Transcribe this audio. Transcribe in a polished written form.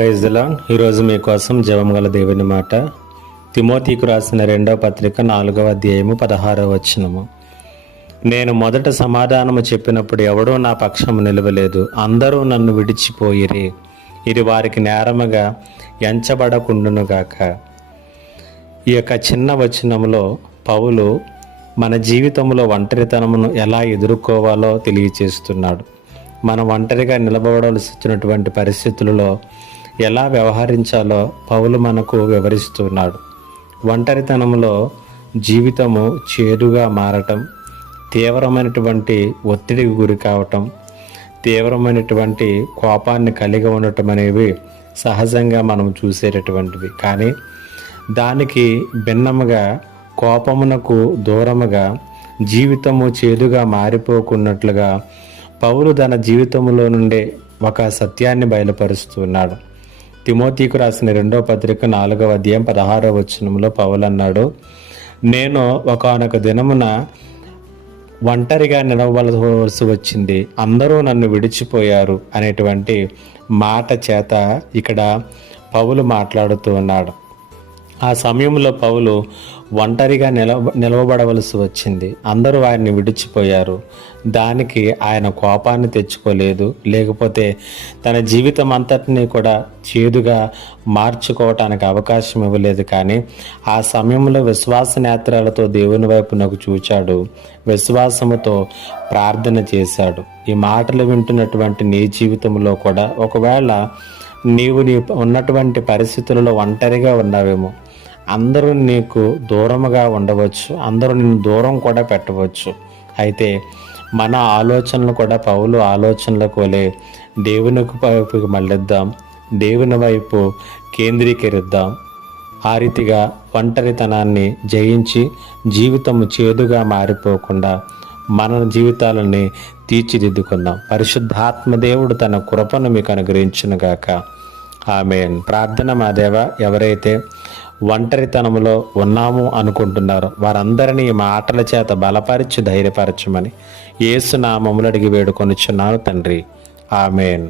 Praise the lord. ఈరోజు మీకోసం జీవముగల దేవుని మాట తిమోతికు రాసిన 2వ పత్రిక 4వ అధ్యాయము 16వ వచనము. నేను మొదట సమాధానము చెప్పినప్పుడు ఎవడూ నా పక్షము నిలవలేదు, అందరూ నన్ను విడిచిపోయిరి, ఇది వారికి నేరముగా ఎంచబడకుండునుగాక. ఈ యొక్క చిన్న వచనములో పౌలు మన జీవితంలో ఒంటరితనమును ఎలా ఎదుర్కోవాలో తెలియచేస్తున్నాడు. మనం ఒంటరిగా నిలబడవలసి వచ్చినటువంటి పరిస్థితులలో ఎలా వ్యవహరించాలో పౌలు మనకు వివరిస్తున్నాడు. ఒంటరితనంలో జీవితము చేదుగా మారటం, తీవ్రమైనటువంటి ఒత్తిడికి గురి కావటం, తీవ్రమైనటువంటి కోపాన్ని కలిగి ఉండటం అనేవి సహజంగా మనం చూసేటటువంటివి. కానీ దానికి భిన్నముగా కోపమునకు దూరముగా జీవితము చేదుగా మారిపోకున్నట్లుగా పౌలు తన జీవితంలో నుండే ఒక సత్యాన్ని బయలుపరుస్తున్నాడు. తిమోతికు రాసిన 2వ పత్రిక 4వ అధ్యాయం 16వ వచనంలో పౌలు అన్నాడు, నేను ఒకానొక దినమున ఒంటరిగా నిలవవలసి వచ్చింది, అందరూ నన్ను విడిచిపోయారు అనేటువంటి మాట చేత ఇక్కడ పౌలు మాట్లాడుతూ ఉన్నాడు. ఆ సమయంలో పౌలు ఒంటరిగా నిలవబడవలసి వచ్చింది, అందరూ ఆయన్ని విడిచిపోయారు. దానికి ఆయన కోపాన్ని తెచ్చుకోలేదు, లేకపోతే తన జీవితం అంతటినీ కూడా చేదుగా మార్చుకోవటానికి అవకాశం ఇవ్వలేదు. కానీ ఆ సమయంలో విశ్వాస నేత్రాలతో దేవుని వైపు నాకు చూచాడు, విశ్వాసముతో ప్రార్థన చేశాడు. ఈ మాటలు వింటున్నటువంటి నీ జీవితంలో కూడా ఒకవేళ నీవు ఉన్నటువంటి పరిస్థితులలో ఒంటరిగా ఉన్నావేమో, అందరూ నీకు దూరముగా ఉండవచ్చు, అందరూ నిన్ను దూరం కూడా పెట్టవచ్చు. అయితే మన ఆలోచనలు కూడా పౌలు ఆలోచనలకు వలె దేవుని వైపుకి మళ్ళిద్దాం, దేవుని వైపు కేంద్రీకరిద్దాం. ఆ రీతిగా ఒంటరితనాన్ని జయించి జీవితము చేదుగా మారిపోకుండా మన జీవితాలని తీర్చిదిద్దుకుందాం. పరిశుద్ధాత్మ దేవుడు తన కృపను మీకు అనుగ్రహించునుగాక. ఆమేన్. ప్రార్థన. మా దేవా, ఎవరైతే ఒంటరితనంలో ఉన్నాము అనుకుంటున్నారో వారందరినీ ఈ మాటల చేత బలపరిచి ధైర్యపరచమని యేసు నామములో అడిగి వేడుకొనుచున్నాను తండ్రి. ఆమేన్.